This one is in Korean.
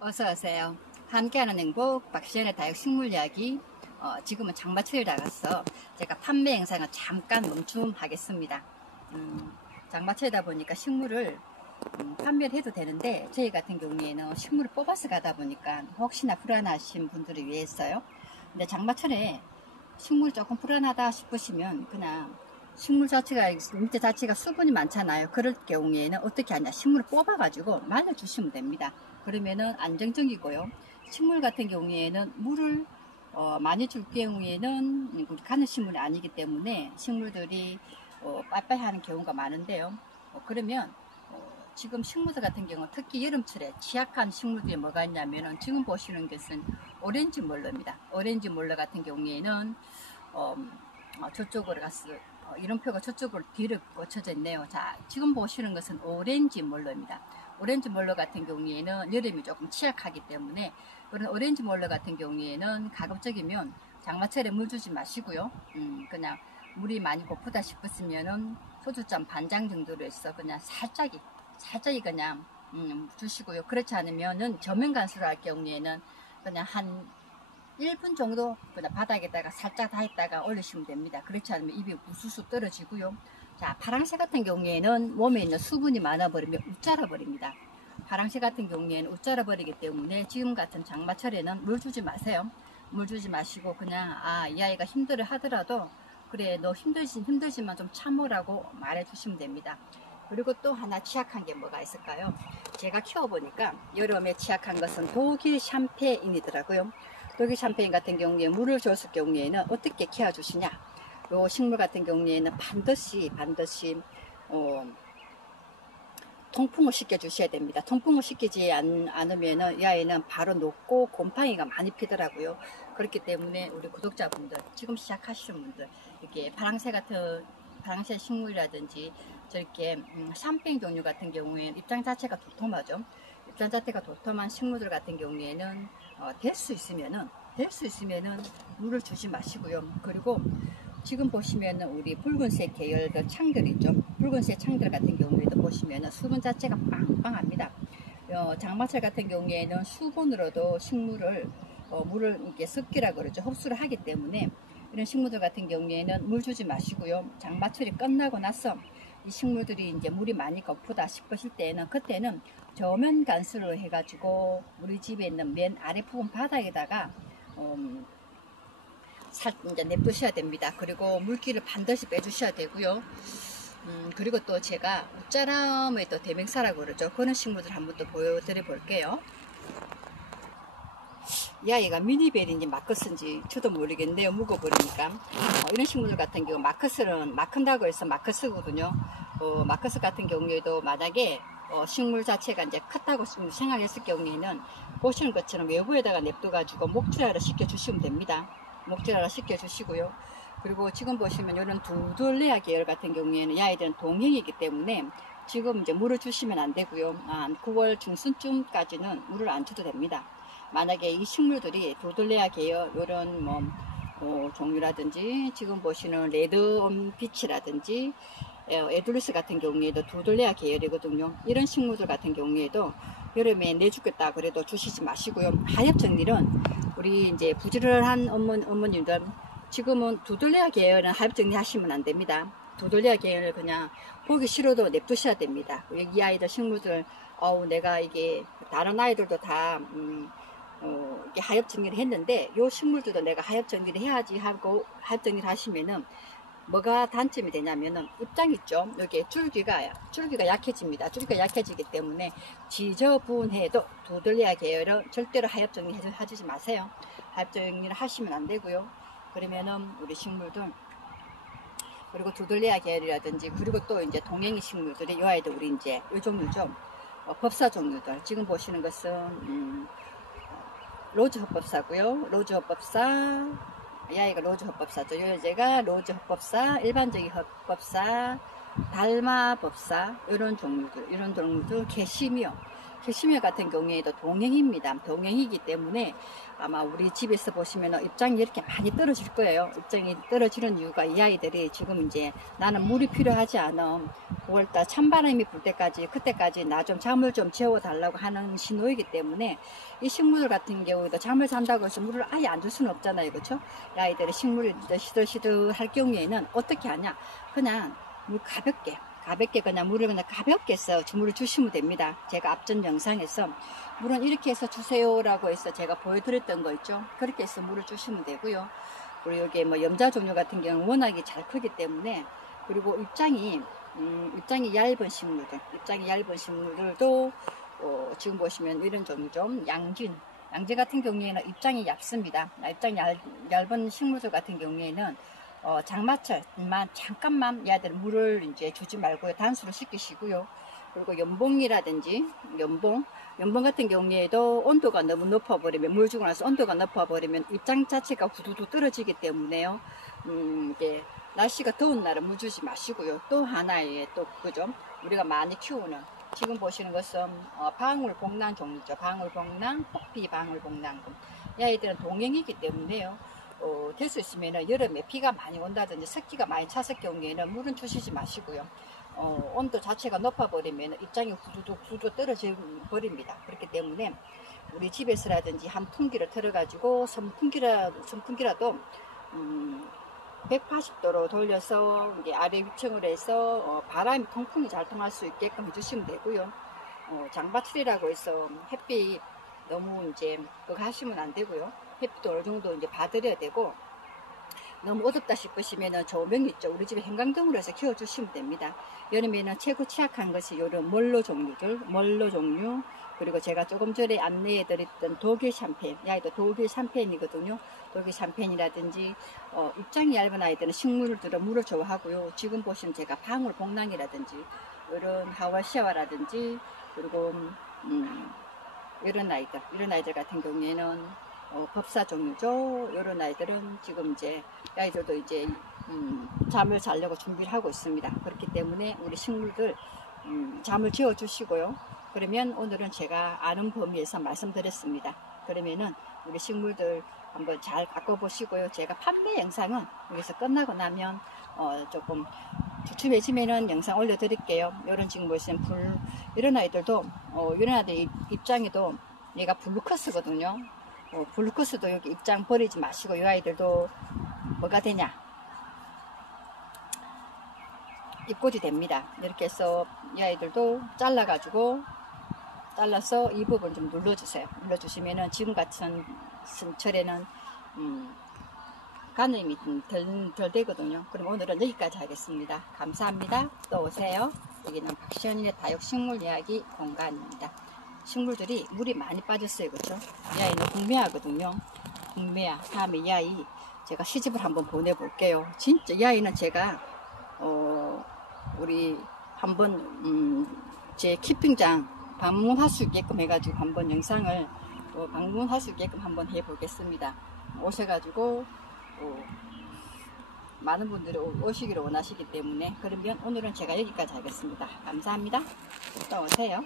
어서오세요. 함께하는 행복 박시연의 다육 식물 이야기. 지금은 장마철이 나갔어. 제가 판매 영상을 잠깐 멈춤하겠습니다. 장마철이다 보니까 식물을 판매를 해도 되는데 저희 같은 경우에는 식물을 뽑아서 가다 보니까 혹시나 불안하신 분들을 위해서요. 근데 장마철에 식물 조금 불안하다 싶으시면 그냥 식물 자체가 밑에 자체가 수분이 많잖아요. 그럴 경우에는 어떻게 하냐, 식물을 뽑아 가지고 말려 주시면 됩니다. 그러면은 안정적이고요. 식물 같은 경우에는 물을 많이 줄 경우에는 우리 가는 식물이 아니기 때문에 식물들이 빠빠이 하는 경우가 많은데요. 그러면 지금 식물들 같은 경우 특히 여름철에 취약한 식물들이 뭐가 있냐면은 지금 보시는 것은 오렌지 몰러입니다. 오렌지 몰러 같은 경우에는 저쪽으로 갔어. 이름표가 저쪽으로 뒤로 꽂혀져 있네요. 자, 지금 보시는 것은 오렌지 몰러입니다. 오렌지 몰러 같은 경우에는 여름이 조금 취약하기 때문에 그런 오렌지 몰러 같은 경우에는 가급적이면 장마철에 물 주지 마시고요. 그냥 물이 많이 고프다 싶으시면은 소주잔 반잔 정도로 해서 그냥 살짝이 그냥 주시고요. 그렇지 않으면은 저면 간수를 할 경우에는 그냥 한 1분 정도 그냥 바닥에다가 살짝 닿았다가 올리시면 됩니다. 그렇지 않으면 입이 우수수 떨어지고요. 자, 파랑새 같은 경우에는 몸에 있는 수분이 많아 버리면 웃자라 버립니다. 파랑새 같은 경우에는 웃자라 버리기 때문에 지금 같은 장마철에는 물 주지 마세요. 물 주지 마시고 그냥 이 아이가 힘들어 하더라도 그래, 너 힘들지만 좀 참으라고 말해 주시면 됩니다. 그리고 또 하나 취약한 게 뭐가 있을까요? 제가 키워보니까 여름에 취약한 것은 독일 샴페인이더라고요. 독일 샴페인 같은 경우에 물을 줬을 경우에는 어떻게 키워주시냐? 요 식물 같은 경우에는 반드시 통풍을 시켜 주셔야 됩니다. 통풍을 시키지 않으면은 이 아이는 바로 녹고 곰팡이가 많이 피더라고요. 그렇기 때문에 우리 구독자분들, 지금 시작하시는 분들, 이렇게 파랑새 식물이라든지 저렇게 샴페인 종류 같은 경우에는 입장 자체가 도톰하죠. 입장 자체가 도톰한 식물들 같은 경우에는 될 수 있으면은 물을 주지 마시고요. 그리고 지금 보시면은 우리 붉은색 계열의 창들 있죠. 붉은색 창들 같은 경우에도 보시면은 수분 자체가 빵빵합니다. 장마철 같은 경우에는 수분으로도 식물을 물을 이렇게 습기라 그러죠. 흡수를 하기 때문에 이런 식물들 같은 경우에는 물 주지 마시고요. 장마철이 끝나고 나서 이 식물들이 이제 물이 많이 고프다 싶으실 때는 그때는 저면 간수를 해가지고 우리 집에 있는 맨 아래 부분 바닥에다가 이제 냅두셔야 됩니다. 그리고 물기를 반드시 빼주셔야 되고요. 그리고 또 제가 웃자람의 또 대명사라고 그러죠. 그런 식물들 한번 또 보여드려 볼게요. 이 아이가 미니벨인지 마커스인지 저도 모르겠네요. 묵어버리니까. 이런 식물들 같은 경우 마커스는 마큰다고 해서 마커스거든요. 마커스 같은 경우에도 만약에 식물 자체가 이제 컸다고 생각했을 경우에는 보시는 것처럼 외부에다가 냅둬가지고 목줄화를 시켜주시면 됩니다. 목줄화를 시켜주시고요. 그리고 지금 보시면 이런 두들레아 계열 같은 경우에는 이 아이들은 동행이기 때문에 지금 이제 물을 주시면 안 되고요. 9월 중순쯤까지는 물을 안 줘도 됩니다. 만약에 이 식물들이 두들레아 계열 이런 종류라든지 지금 보시는 레드 빛이라든지 에둘리스 같은 경우에도 두들레아 계열이거든요. 이런 식물들 같은 경우에도 여름에 내주겠다 그래도 주시지 마시고요. 하엽정리는 우리 이제 부지런한 어머님들 지금은 두들레아 계열은 하엽정리 하시면 안 됩니다. 두들레아 계열을 그냥 보기 싫어도 냅두셔야 됩니다. 이 아이들 식물들 내가 이게 다른 아이들도 다 이렇게 하엽 정리를 했는데 요 식물들도 내가 하엽 정리를 해야지 하고 하엽 정리를 하시면은 뭐가 단점이 되냐면은 입장 있죠. 여기 줄기가 약해집니다. 줄기가 약해지기 때문에 지저분해도 두들레아 계열은 절대로 하엽 정리 해주지 마세요. 하엽 정리를 하시면 안 되고요. 그러면은 우리 식물들 그리고 두들레아 계열이라든지 그리고 또 이제 동행이 식물들이 요 아이들 우리 이제 요 종류죠. 법사 종류들 지금 보시는 것은 로즈 헛법사고요. 로즈 헛법사, 이 아이가 로즈 헛법사죠. 요 여제가 로즈 헛법사, 일반적인 헛법사, 달마법사 이런 종류들, 게시미어 캐시미어 같은 경우에도 동행입니다. 동행이기 때문에 아마 우리 집에서 보시면 입장이 이렇게 많이 떨어질 거예요. 입장이 떨어지는 이유가 이 아이들이 지금 이제 나는 물이 필요하지 않아. 9월달 찬바람이 불 때까지, 그때까지 나 좀 잠을 좀 재워달라고 하는 신호이기 때문에 이 식물들 같은 경우에도 잠을 잔다고 해서 물을 아예 안 줄 수는 없잖아요. 그렇죠? 이 아이들이 식물이 시들시들 할 경우에는 어떻게 하냐? 그냥 물 가볍게 그냥 물을 그냥 가볍게 해서 물을 주시면 됩니다. 제가 앞전 영상에서 물은 이렇게 해서 주세요라고 해서 제가 보여드렸던 거 있죠. 그렇게 해서 물을 주시면 되고요. 그리고 여기 뭐 염자 종류 같은 경우는 워낙에 잘 크기 때문에, 그리고 입장이 얇은 식물들도 지금 보시면 이런 종류죠. 양진 같은 경우에는 입장이 얇습니다. 입장이 얇은 식물들 같은 경우에는 장마철만 잠깐만 얘들 물을 이제 주지 말고요. 단수를 시키시고요. 그리고 연봉이라든지 연봉 같은 경우에도 온도가 너무 높아버리면, 물 주고 나서 온도가 높아버리면 입장 자체가 후두두 떨어지기 때문에요. 이게 날씨가 더운 날은 물 주지 마시고요. 또 하나의 또 그죠? 우리가 많이 키우는, 지금 보시는 것은 방울복랑 종류죠. 방울복랑, 폭비 방울복랑금. 이 아이들은 동행이기 때문에요. 될 수 있으면 여름에 비가 많이 온다든지 습기가 많이 찼을 경우에는 물은 주시지 마시고요. 온도 자체가 높아버리면 입장이 후두둑 떨어져 버립니다. 그렇기 때문에 우리 집에서라든지 한 풍기를 틀어가지고 선풍기라도 180도로 돌려서 이제 아래 위층으로 해서 바람이 통풍이 잘 통할 수 있게끔 해주시면 되고요. 장바틀이라고 해서 햇빛 너무 이제 그거 하시면 안 되고요. 햇빛도 어느 정도 이제 봐드려야 되고, 너무 어둡다 싶으시면은 조명 있죠. 우리 집에 형광등으로 해서 키워주시면 됩니다. 여름에는 최고 취약한 것이 이런 멀로 종류, 그리고 제가 조금 전에 안내해드렸던 독일 샴페인, 아이도 독일 샴페인이거든요. 독일 샴페인이라든지 입장이 얇은 아이들은 식물들은 물을 좋아하고요. 지금 보시면 제가 방울복랑이라든지 이런 하와시아와라든지, 그리고 이런 아이들 같은 경우에는 법사 종류죠. 이런 아이들은 지금 이제 아이들도 이제 잠을 자려고 준비를 하고 있습니다. 그렇기 때문에 우리 식물들 잠을 재워 주시고요. 그러면 오늘은 제가 아는 범위에서 말씀드렸습니다. 그러면은 우리 식물들 한번 잘 갖고 보시고요. 제가 판매 영상은 여기서 끝나고 나면 조금 주춤해지면은 영상 올려드릴게요. 이런 지금 보시면 이런 아이들도 이런 아이들 입장에도 얘가 블루커스거든요. 블루커스도 여기 입장 버리지 마시고, 이 아이들도 뭐가 되냐, 잎꽂이 됩니다. 이렇게 해서 이 아이들도 잘라서 이 부분 좀 눌러주세요. 눌러주시면은 지금 같은 철에는 가늠이 덜 되거든요. 그럼 오늘은 여기까지 하겠습니다. 감사합니다. 또 오세요. 여기는 박시연이의 다육식물 이야기 공간입니다. 식물들이 물이 많이 빠졌어요. 그렇죠? 이 아이는 국매하거든요. 국매야. 다음에 이 아이 제가 시집을 한번 보내볼게요. 진짜 이 아이는 제가 우리 한번 제 키핑장 방문할 수 있게끔 해가지고 한번 영상을 방문할 수 있게끔 한번 해보겠습니다. 오셔가지고 많은 분들이 오시기를 원하시기 때문에, 그러면 오늘은 제가 여기까지 하겠습니다. 감사합니다. 또 오세요.